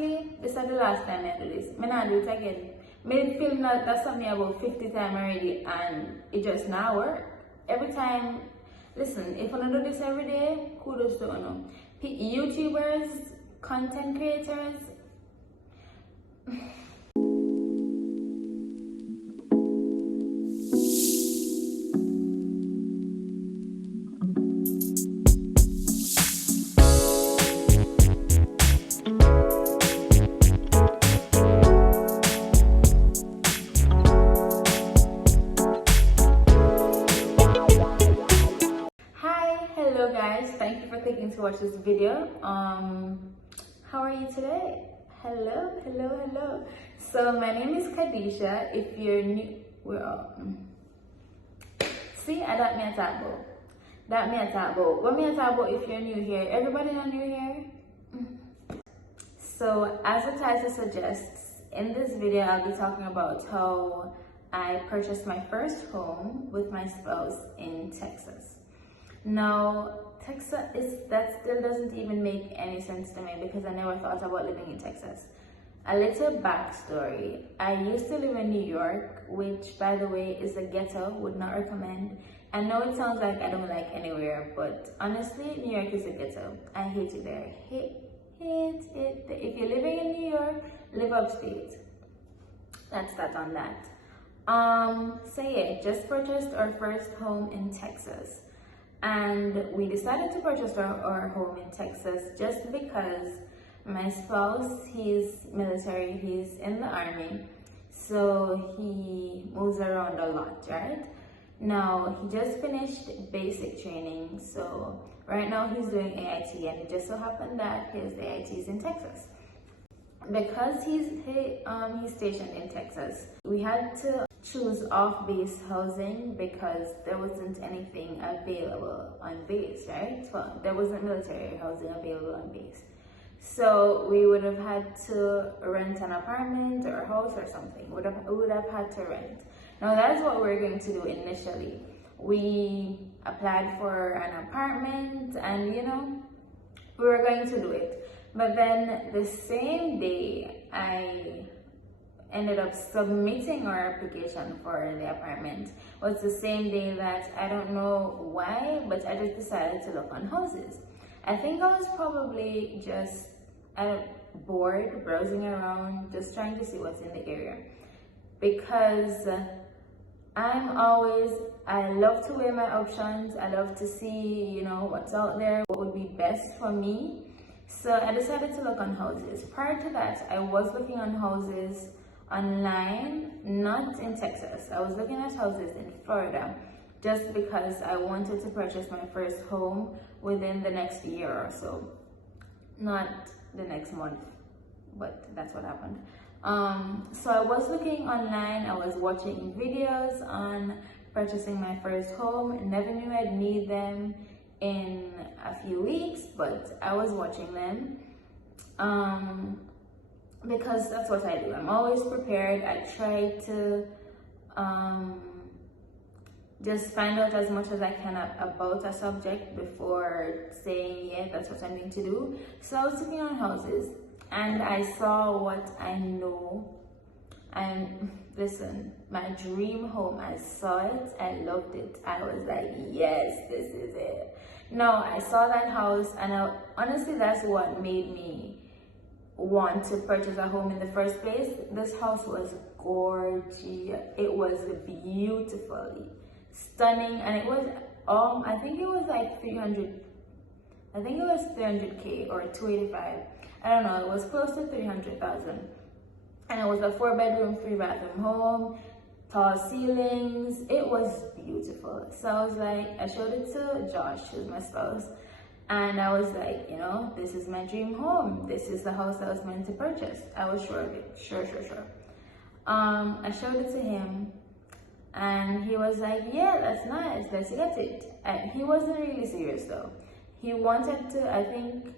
honestly, this is the last time I do this. I not do it again. I film that's something about 50 times already and it just now work. Every time, listen, if I don't do this every day, kudos to you. YouTubers, content creators. Hello guys, thank you for clicking to watch this video. How are you today? Hello. So my name is Khadijah. If you're new, see, I that me a talk about. That me a talk about. What me a talk about if you're new here? Everybody not new here? So as the title suggests, in this video I'll be talking about how I purchased my first home with my spouse in Texas. Now, that still doesn't even make any sense to me because I never thought about living in Texas. A little backstory. I used to live in New York, which by the way is a ghetto, would not recommend. I know it sounds like I don't like anywhere, but honestly, New York is a ghetto. I hate it there. Hate it. If you're living in New York, live upstate. That's that on that. So yeah, just purchased our first home in Texas. And we decided to purchase our home in Texas just because my spouse, he's military, he's in the army, so he moves around a lot, right? Now, he just finished basic training, so right now he's doing AIT, and it just so happened that his AIT is in Texas. Because he's stationed in Texas, we had to choose off-base housing because there wasn't anything available on base, right? Well, there wasn't military housing available on base. So we would have had to rent an apartment or a house or something. We would have had to rent. Now that's what we're going to do initially. We applied for an apartment and we were going to do it. But then the same day I ended up submitting our application for the apartment was the same day that I don't know why, but I just decided to look on houses. I think I was probably just bored, browsing around, just trying to see what's in the area. Because I love to weigh my options. I love to see, what's out there, what would be best for me. So I decided to look on houses. Prior to that, I was looking on houses online, not in Texas. I was looking at houses in Florida just because I wanted to purchase my first home within the next year or so. Not the next month, but that's what happened. So I was looking online, I was watching videos on purchasing my first home. Never knew I'd need them in a few weeks, but I was watching them because that's what I do. I'm always prepared. I try to just find out as much as I can about a subject before saying, yeah, that's what I'm going to do. So I was looking on houses and I saw what I know. Listen, my dream home, I saw it, I loved it. I was like, yes, this is it. No, I saw that house and honestly, that's what made me want to purchase a home in the first place. This house was gorgeous. It was beautifully stunning, and it was I think it was like 300. I think it was 300K or 285. I don't know. It was close to 300,000, and it was a 4-bedroom, 3-bathroom home, tall ceilings. It was beautiful. So I was like, I showed it to Josh, who's my spouse. And I was like, this is my dream home. This is the house I was meant to purchase. I was sure of it. Sure. I showed it to him and he was like, yeah, that's nice. Let's get it. And he wasn't really serious though. He wanted to, I think,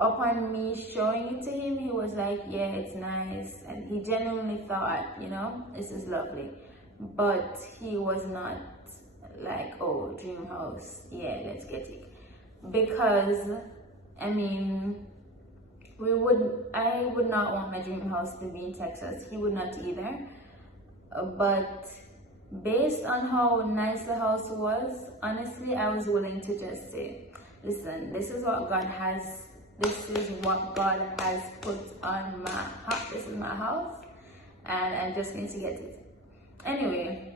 upon me showing it to him, he was like, yeah, it's nice. And he genuinely thought, this is lovely. But he was not like, oh, dream house. Yeah, let's get it. Because I would not want my dream house to be in Texas. He would not either. But based on how nice the house was, honestly, I was willing to just say, listen, this is what God has put on my house. This is my house, and I'm just going to get it. Anyway,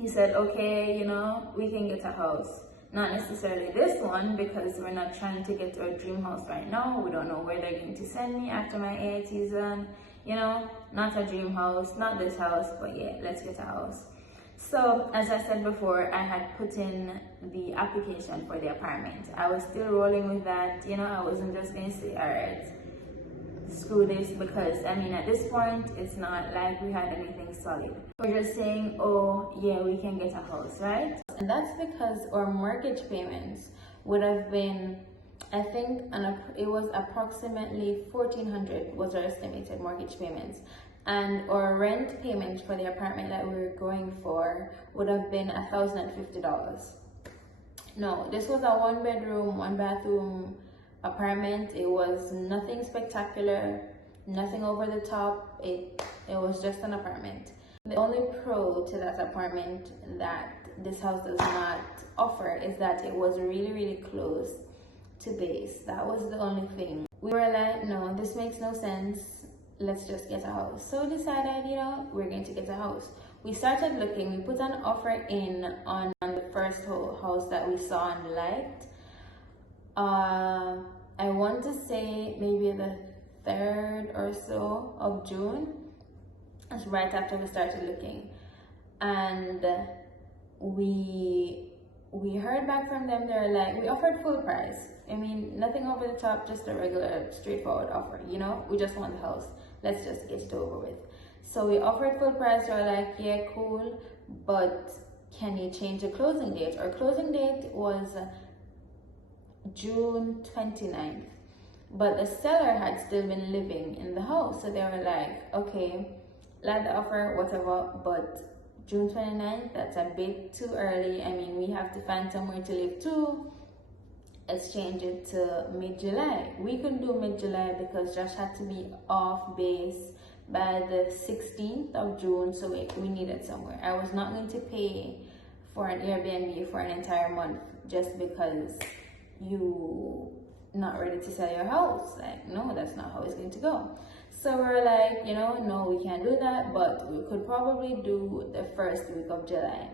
he said, okay, you know, we can get a house. Not necessarily this one, because we're not trying to get to a dream house right now. We don't know where they're going to send me after my AIT's done. You know, not a dream house, not this house, but yeah, let's get a house. So, as I said before, I had put in the application for the apartment. I was still rolling with that, you know, I wasn't just going to say, all right, screw this, because I mean, at this point, it's not like we had anything solid. We're just saying, oh, yeah, we can get a house, right? And that's because our mortgage payments would have been, I think, it was approximately $1,400 was our estimated mortgage payments. And our rent payment for the apartment that we were going for would have been $1,050. No, this was a 1-bedroom, 1-bathroom apartment. It was nothing spectacular, nothing over the top. It was just an apartment. The only pro to that apartment that this house does not offer is that it was really, really close to base. That was the only thing. We were like, no, this makes no sense. Let's just get a house. So we decided, you know, we're going to get a house. We started looking. We put an offer in on the first house that we saw and liked. I want to say maybe the 3rd or so of June. That's right after we started looking. And we heard back from them. They're like, we offered full price. I mean, nothing over the top, just a regular straightforward offer. You know, we just want the house. Let's just get it over with. So we offered full price. They're like, yeah, cool, but can you change the closing date? Our closing date was June 29th, but the seller had still been living in the house. So they were like, okay, like the offer, whatever, but June 29th, that's a bit too early. I mean, we have to find somewhere to live too. Let's change it to mid-July. We couldn't do mid-July because Josh had to be off base by the 16th of June, so we needed somewhere. I was not going to pay for an Airbnb for an entire month just because you not ready to sell your house. Like, no, that's not how it's going to go. So we're like, you know, no, we can't do that, but we could probably do the first week of July.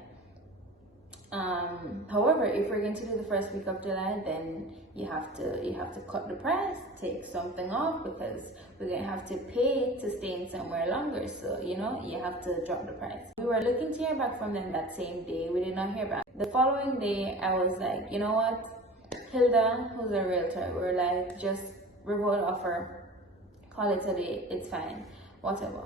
However, if we're going to do the first week of July, then you have to cut the price, take something off, because we're gonna have to pay to stay in somewhere longer. So, you know, you have to drop the price. We were looking to hear back from them that same day. We did not hear back. The following day, I was like, you know what, Hilda, who's a realtor, we're like, just revoke the offer, call it a day, it's fine, whatever.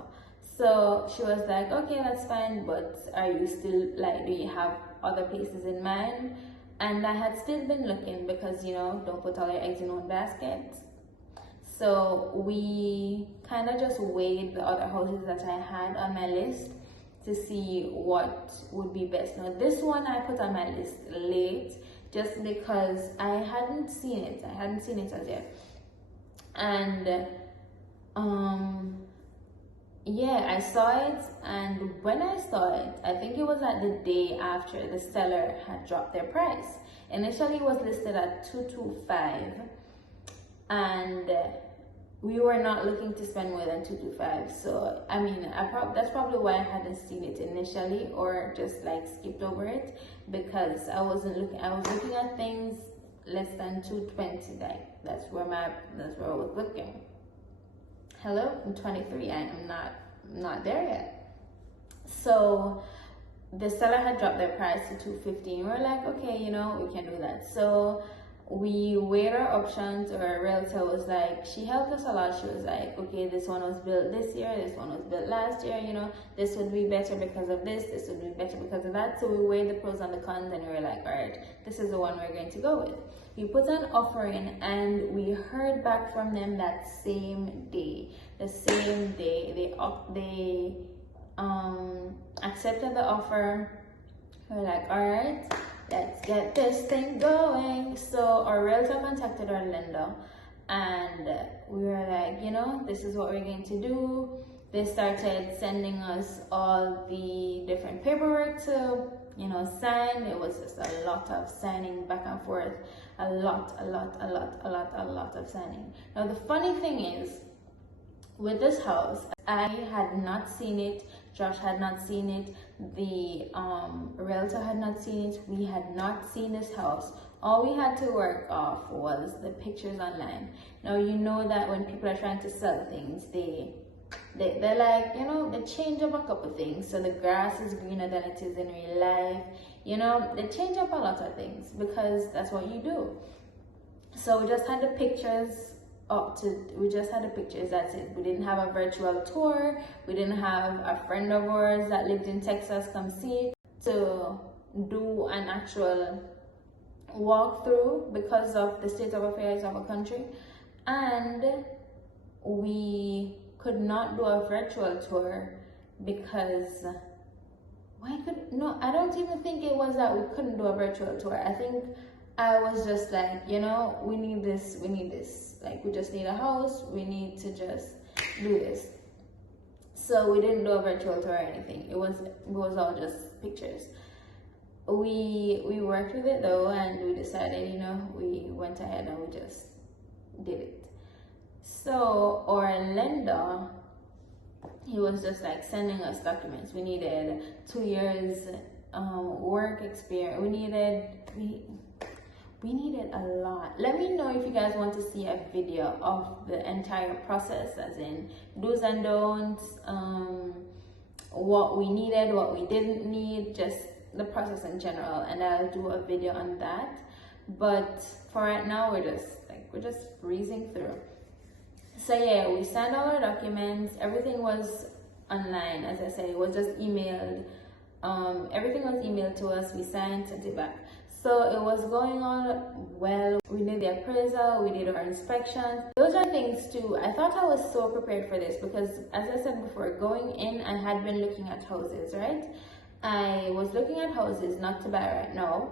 So she was like, okay, that's fine, but are you still, like, do you have other places in mind? And I had still been looking because, you know, don't put all your eggs in one basket. So we kind of just weighed the other houses that I had on my list to see what would be best. Now, this one I put on my list late just because I hadn't seen it. I hadn't seen it as yet. And yeah, I saw it, and when I saw it, I think it was at the day after the seller had dropped their price. Initially, it was listed at $225, and we were not looking to spend more than $225. So, I mean, that's probably why I hadn't seen it initially, or just like skipped over it, because I was looking at things less than $220. Like that's where I was looking. Hello, I'm 23. I'm not there yet. So the seller had dropped their price to $250. We're like, okay, you know, we can do that. So we weighed our options. Our realtor was like, she helped us a lot. She was like, okay, this one was built this year, this one was built last year, you know, this would be better because of this would be better because of that. So we weighed the pros and the cons, and we were like, all right, this is the one we're going to go with. We put an offer in, and we heard back from them that same day. The same day they accepted the offer. We're like, all right, let's get this thing going. So our realtor contacted our lender, and we were like, you know, this is what we're going to do. They started sending us all the different paperwork to, you know, sign. It was just a lot of signing back and forth, a lot of signing. Now the funny thing is, with this house, I had not seen it, Josh had not seen it, the realtor had not seen it, we had not seen this house. All we had to work off was the pictures online. Now you know that when people are trying to sell things, they're like, you know, they change up a couple things. So the grass is greener than it is in real life. You know, they change up a lot of things because that's what you do. So we just had the pictures that's it. We didn't have a virtual tour. We didn't have a friend of ours that lived in Texas come see it to do an actual walkthrough because of the state of affairs of our country. And we could not do a virtual tour because I don't even think it was that we couldn't do a virtual tour. I think I was just like, you know, we need this, like we just need a house, we need to just do this. So we didn't do a virtual tour or anything. It was all just pictures. We worked with it though, and we decided, you know, we went ahead and we just did it. So our lender, he was just like sending us documents. We needed 2 years work experience. We needed a lot. Let me know if you guys want to see a video of the entire process, as in do's and don'ts, what we needed, what we didn't need, just the process in general, and I'll do a video on that. But for right now, we're just breezing through. So yeah, we signed all our documents. Everything was online, as I said. It was just emailed. Everything was emailed to us. We signed, sent it back. So it was going on well. We did the appraisal, we did our inspections. Those are things too. I thought I was so prepared for this because, as I said before, going in, I had been looking at houses, right? I was looking at houses not to buy right now,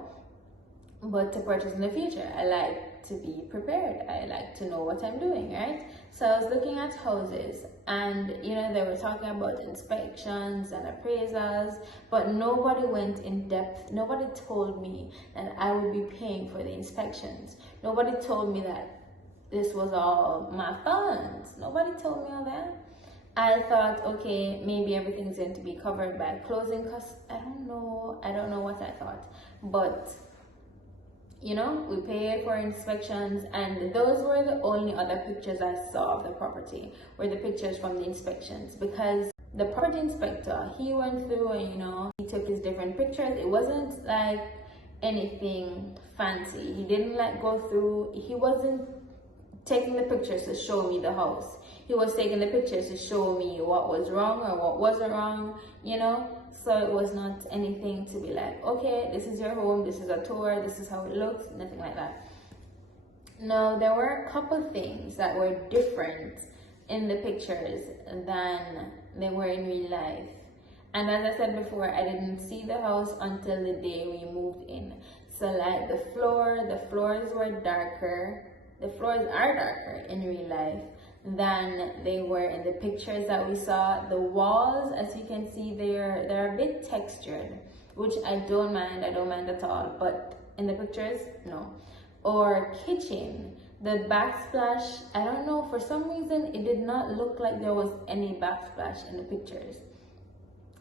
but to purchase in the future. I like to be prepared. I like to know what I'm doing, right? So I was looking at houses, and you know, they were talking about inspections and appraisals, but nobody went in depth. Nobody told me that I would be paying for the inspections. Nobody told me that this was all my funds. Nobody told me all that. I thought, okay, maybe everything's going to be covered by closing costs. I don't know what I thought, but you know, we paid for inspections, and those were the only other pictures I saw of the property, were the pictures from the inspections, because the property inspector, he went through and, you know, he took his different pictures. It wasn't like anything fancy. He didn't like go through, he wasn't taking the pictures to show me the house. He was taking the pictures to show me what was wrong or what wasn't wrong, you know. So it was not anything to be like, okay, this is your home, this is a tour, this is how it looks, nothing like that. No, there were a couple things that were different in the pictures than they were in real life. And as I said before, I didn't see the house until the day we moved in. So like the floors were darker. The floors are darker in real life than they were in the pictures that we saw. The walls, as you can see, they're a bit textured, which I don't mind at all, but in the pictures, no. Or kitchen, the backsplash, I don't know, for some reason it did not look like there was any backsplash in the pictures.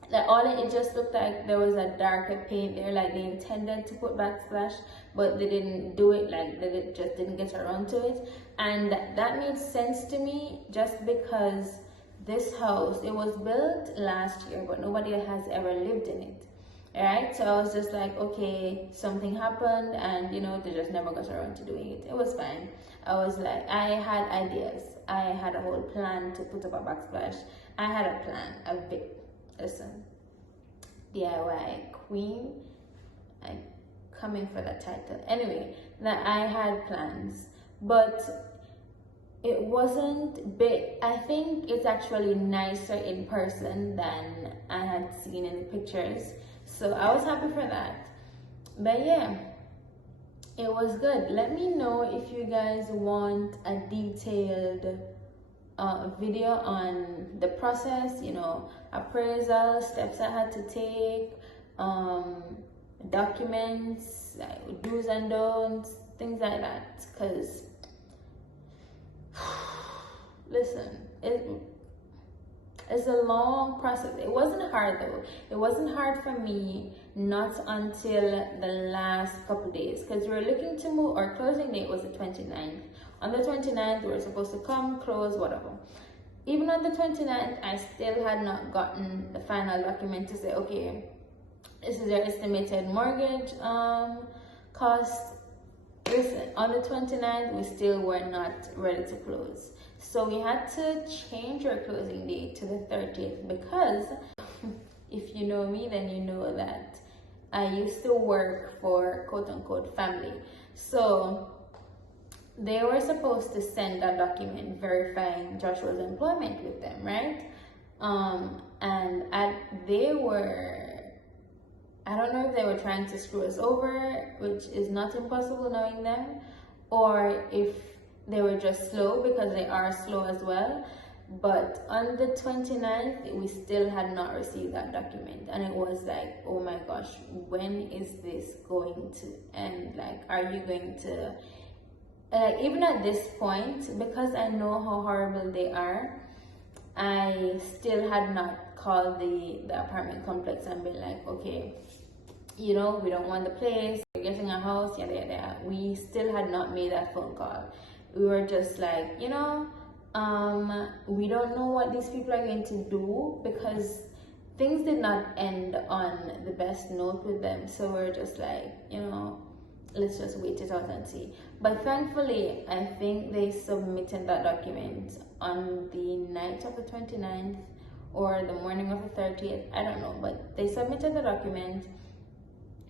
Like it just looked like there was a darker paint there, like they intended to put backsplash, but they didn't do it, like they just didn't get around to it. And that made sense to me, just because this house, it was built last year, but nobody has ever lived in it. Alright, so I was just like, okay, something happened, and you know, they just never got around to doing it. It was fine. I was like, I had ideas. I had a whole plan to put up a backsplash. I had a plan, listen, DIY queen, I'm coming for that title. Anyway, that I had plans, but it wasn't big. I think it's actually nicer in person than I had seen in the pictures. So I was happy for that. But yeah, it was good. Let me know if you guys want a detailed video on the process, you know, appraisal, steps I had to take, documents, like do's and don'ts, things like that. Because listen, it's a long process. It wasn't hard though. It wasn't hard for me, not until the last couple days, because we were looking to move. Our closing date was the 29th. On the 29th, we were supposed to come, close, whatever. Even on the 29th, I still had not gotten the final document to say, okay, this is your estimated mortgage cost. Listen, on the 29th, we still were not ready to close. So we had to change our closing date to the 30th because if you know me, then you know that I used to work for quote unquote family. So they were supposed to send a document verifying Joshua's employment with them, right? They were, I don't know if they were trying to screw us over, which is not impossible knowing them, or if they were just slow, because they are slow as well. But on the 29th, we still had not received that document. And it was like, oh my gosh, when is this going to end? Like, are you going to, even at this point, because I know how horrible they are, I still had not called the apartment complex and been like, okay, you know, we don't want the place, we're getting a house, yada yada. We still had not made that phone call. We were just like, you know, we don't know what these people are going to do, because things did not end on the best note with them. So we're just like, you know, let's just wait it out and see. But thankfully, I think they submitted that document on the night of the 29th or the morning of the 30th. I don't know, but they submitted the document.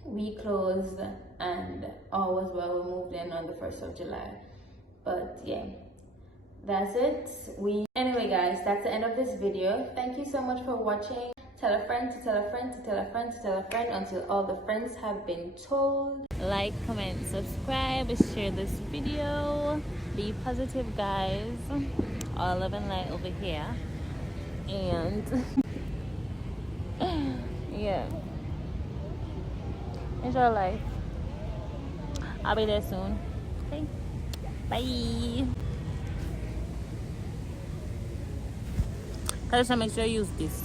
We closed and all was well. We moved in on the 1st of July. But yeah, that's it. Anyway guys, that's the end of this video. Thank you so much for watching. Tell a friend to tell a friend to tell a friend to tell a friend until all the friends have been told. Like, comment, subscribe, share this video. Be positive, guys. All love and light over here. And yeah, enjoy life. I'll be there soon. Okay, bye. Guys, make sure you use this.